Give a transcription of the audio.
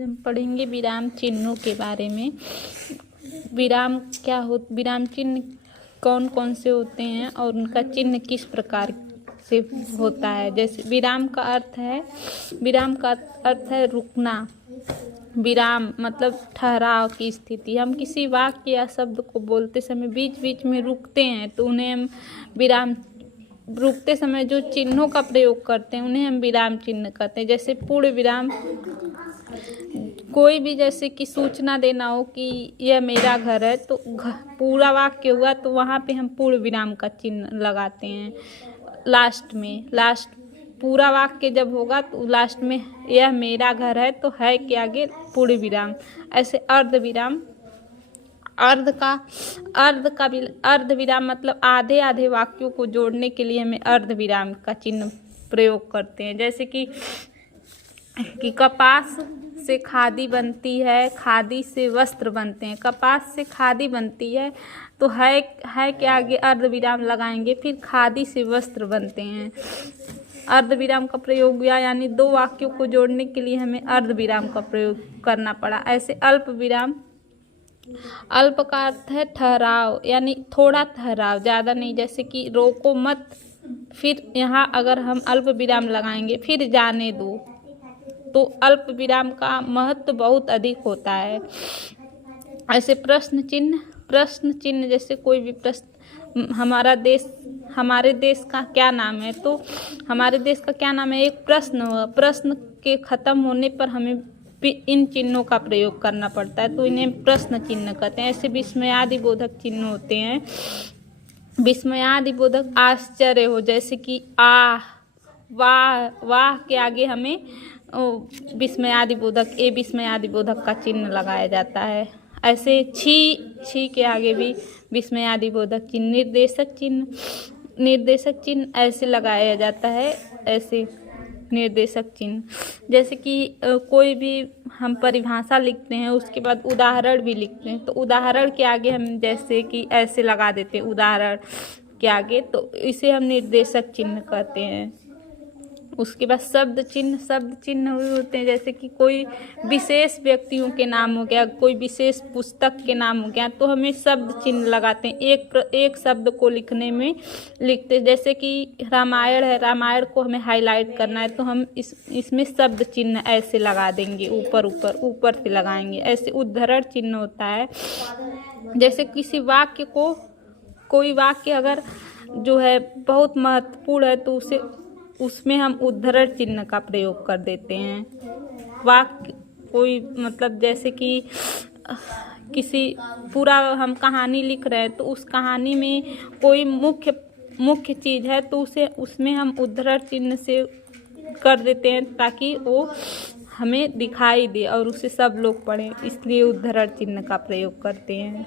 आज हम पढ़ेंगे विराम चिन्हों के बारे में। विराम चिन्ह कौन कौन से होते हैं और उनका चिन्ह किस प्रकार से होता है। जैसे विराम का अर्थ है रुकना। विराम मतलब ठहराव की स्थिति। हम किसी वाक्य या शब्द को बोलते समय बीच बीच में रुकते हैं तो उन्हें हम विराम, रुकते समय जो चिन्हों का प्रयोग करते हैं उन्हें हम विराम चिन्ह कहते हैं। जैसे पूर्ण विराम, कोई भी जैसे कि सूचना देना हो कि यह मेरा घर है तो पूरा वाक्य हुआ तो वहाँ पे हम पूर्ण विराम का चिन्ह लगाते हैं। लास्ट पूरा वाक्य जब होगा तो लास्ट में यह मेरा घर है तो है के आगे पूर्ण विराम। ऐसे अर्ध विराम मतलब आधे आधे वाक्यों को जोड़ने के लिए हमें अर्ध विराम का चिन्ह प्रयोग करते हैं। जैसे कि कपास से खादी बनती है, खादी से वस्त्र बनते हैं। कपास से खादी बनती है तो है के आगे अर्ध विराम लगाएंगे, फिर खादी से वस्त्र बनते हैं। अर्ध विराम का प्रयोग हुआ, यानी दो वाक्यों को जोड़ने के लिए हमें अर्ध विराम का प्रयोग करना पड़ा। ऐसे अल्प विराम, अल्प का अर्थ है ठहराव, यानी थोड़ा ठहराव, ज़्यादा नहीं। जैसे कि रोको मत, फिर यहाँ अगर हम अल्प विराम लगाएंगे फिर जाने दो तो अल्प विराम का महत्व बहुत अधिक होता है। ऐसे प्रश्न चिन्ह जैसे कोई भी प्रश्न, हमारे देश का क्या नाम है, तो हमारे देश का क्या नाम है एक प्रश्न हुआ। प्रश्न के खत्म होने पर हमें इन चिन्हों का प्रयोग करना पड़ता है तो इन्हें प्रश्न चिन्ह कहते हैं। ऐसे विस्मयादिबोधक चिन्ह होते हैं। विस्मयादिबोधक आश्चर्य हो, जैसे कि वाह के आगे हमें विस्मयादिबोधक का चिन्ह लगाया जाता है। ऐसे छी के आगे भी विस्मयादिबोधक चिन्ह। निर्देशक चिन्ह ऐसे लगाया जाता है। ऐसे निर्देशक चिन्ह जैसे कि कोई भी हम परिभाषा लिखते हैं उसके बाद उदाहरण भी लिखते हैं तो उदाहरण के आगे हम जैसे कि ऐसे लगा देते हैं उदाहरण के आगे, तो इसे हम निर्देशक चिन्ह कहते हैं। उसके बाद शब्द चिन्ह हुए होते हैं। जैसे कि कोई विशेष व्यक्तियों के नाम हो गया, कोई विशेष पुस्तक के नाम हो गया तो हमें शब्द चिन्ह लगाते हैं। एक शब्द को लिखते जैसे कि रामायण है, रामायण को हमें हाईलाइट करना है तो हम इसमें शब्द चिन्ह ऐसे लगा देंगे, ऊपर से लगाएंगे। ऐसे उद्धरण चिन्ह होता है। जैसे किसी वाक्य को, कोई वाक्य अगर जो है बहुत महत्वपूर्ण है तो उसमें हम उद्धरण चिन्ह का प्रयोग कर देते हैं। वाक्य कोई मतलब जैसे कि किसी पूरा हम कहानी लिख रहे हैं तो उस कहानी में कोई मुख्य चीज़ है तो उसमें हम उद्धरण चिन्ह से कर देते हैं ताकि वो हमें दिखाई दे और उसे सब लोग पढ़ें, इसलिए उद्धरण चिन्ह का प्रयोग करते हैं।